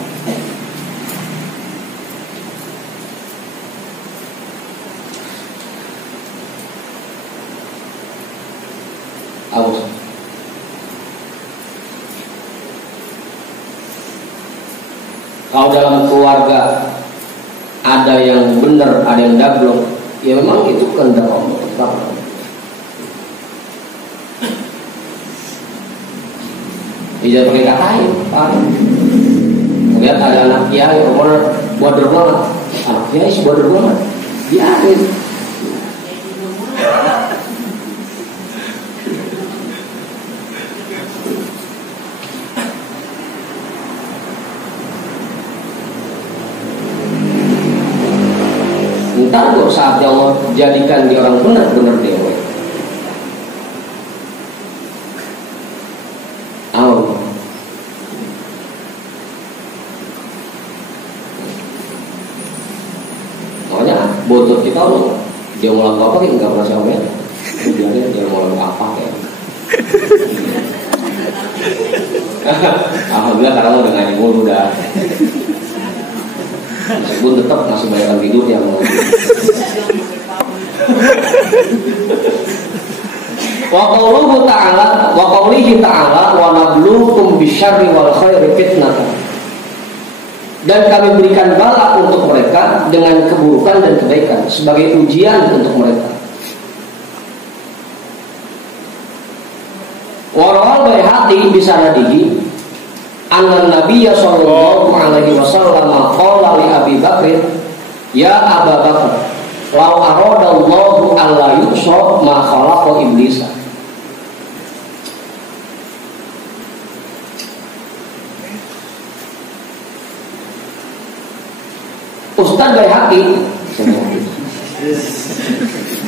Awas. Kalau dalam keluarga ada yang benar, ada yang dablong, ya memang itu kehendak Allah tetap. Tidak pakai katain, lihat ada anak kiai umur bodoh banget, anak kiai sih bodoh banget, biarin. Entar kok saatnya Allah jadikan dia orang benar-benar dewa. Allah. Makanya bodoh kita loh. Dia mau lakukan apa kita nggak pernah sampai. Dia mau lakukan apa ya? Alhamdulillah karena udah ngaji mulu udah. Meskipun tetap masih banyak tidur yang mau. Wa qauluhu ta'ala wa qaulihi ta'ala wa nabluukum bisyarri wal khairi fitnatan. Dan kami berikan bala untuk mereka dengan keburukan dan kebaikan sebagai ujian untuk mereka. Wa rawal Baihaqi bi sanadihi anna Nabiyya sallallahu alaihi wasallam qala li Abi Bakr ya Abu Bakar law aradallahu alla yusra ma khalaqa iblisa. Ustaz Baihaqi,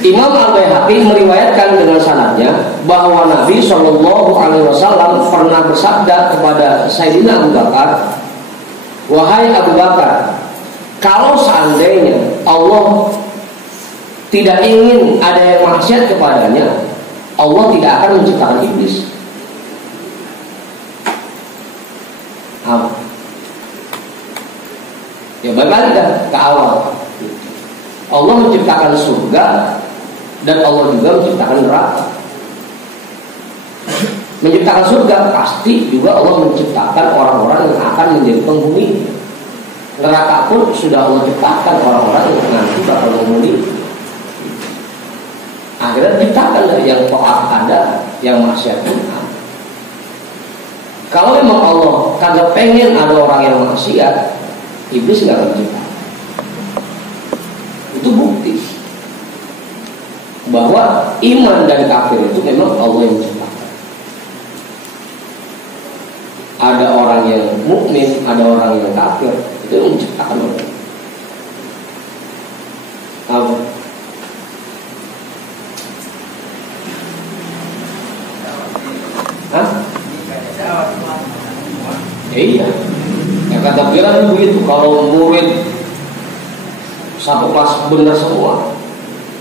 Imam Al-Baihaqi meriwayatkan dengan sanadnya bahwa Nabi Shallallahu Alaihi Wasallam pernah bersabda kepada Sayyidina Abu Bakar, wahai Abu Bakar, kalau seandainya Allah tidak ingin ada yang maksiat kepadanya, Allah tidak akan menciptakan iblis. Ya balik ke awal. Allah menciptakan surga dan Allah juga menciptakan neraka. Menciptakan surga pasti juga Allah menciptakan orang-orang yang akan menjadi penghuni. Neraka pun sudah Allah ciptakan orang-orang yang nanti bakal menghuni. Akhirnya diciptakan yang taat ada, yang maksiat pun ada. Kalau memang Allah kagak pengen ada orang yang maksiat, iblis nggak akan menciptakan. Itu bukti bahwa iman dan kafir itu memang Allah yang menciptakan. Ada orang yang mukmin, ada orang yang kafir, itu yang menciptakan Allah. Apa? Hah? Iya. Ya kata Piran begitu, kalau murid satu kelas benar semua,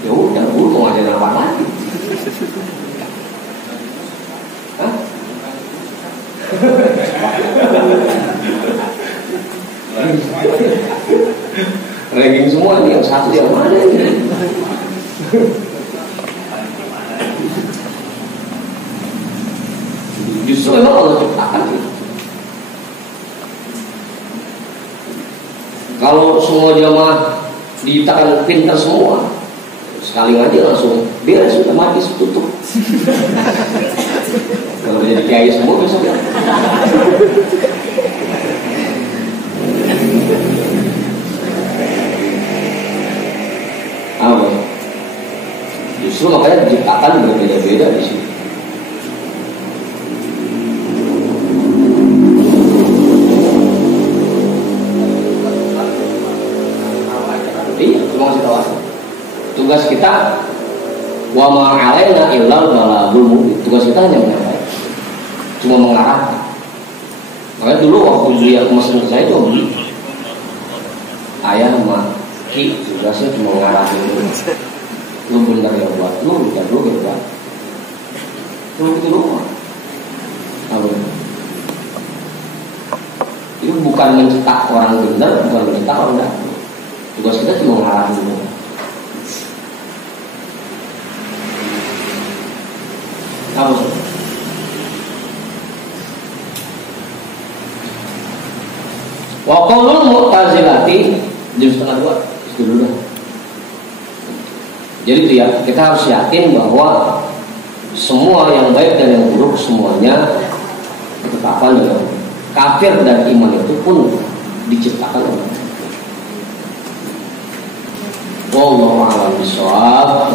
ya udah guru mau ngajarin apa lagi? Hah? Ranking semua ini yang satu yang mana ini? Justru memang Allah ciptakan itu. Kalau semua jamaah diciptakan pintar semua, sekali ngaji langsung beres, sudah mati tutup. Kalau jadi kiai semua bisa ya. Apa? Justru makanya diciptakan berbeda-beda di sini. Tugas kita wa ma 'alaina illal balagul mubin. Tugas kita hanya menyampaikan, cuma mengarahkan. Makanya dulu waktu Zulia mesin ke saya itu ayah sama Ki tugasnya cuma mengarahkan. Lu benar ya buat, lu udah lu gitu buat. Lu itu doang. Itu bukan mencetak orang benar, bukan mencetak orang enggak. Tugas kita cuma mengarahkan dulu. Wa qaulul mu'tazilati juz 2 dulu dah. Jadi itu ya, kita harus yakin bahwa semua yang baik dan yang buruk semuanya ketetapan dengan kafir dan iman itu pun diciptakan oleh Allah. Wallahu a'lam bishawab.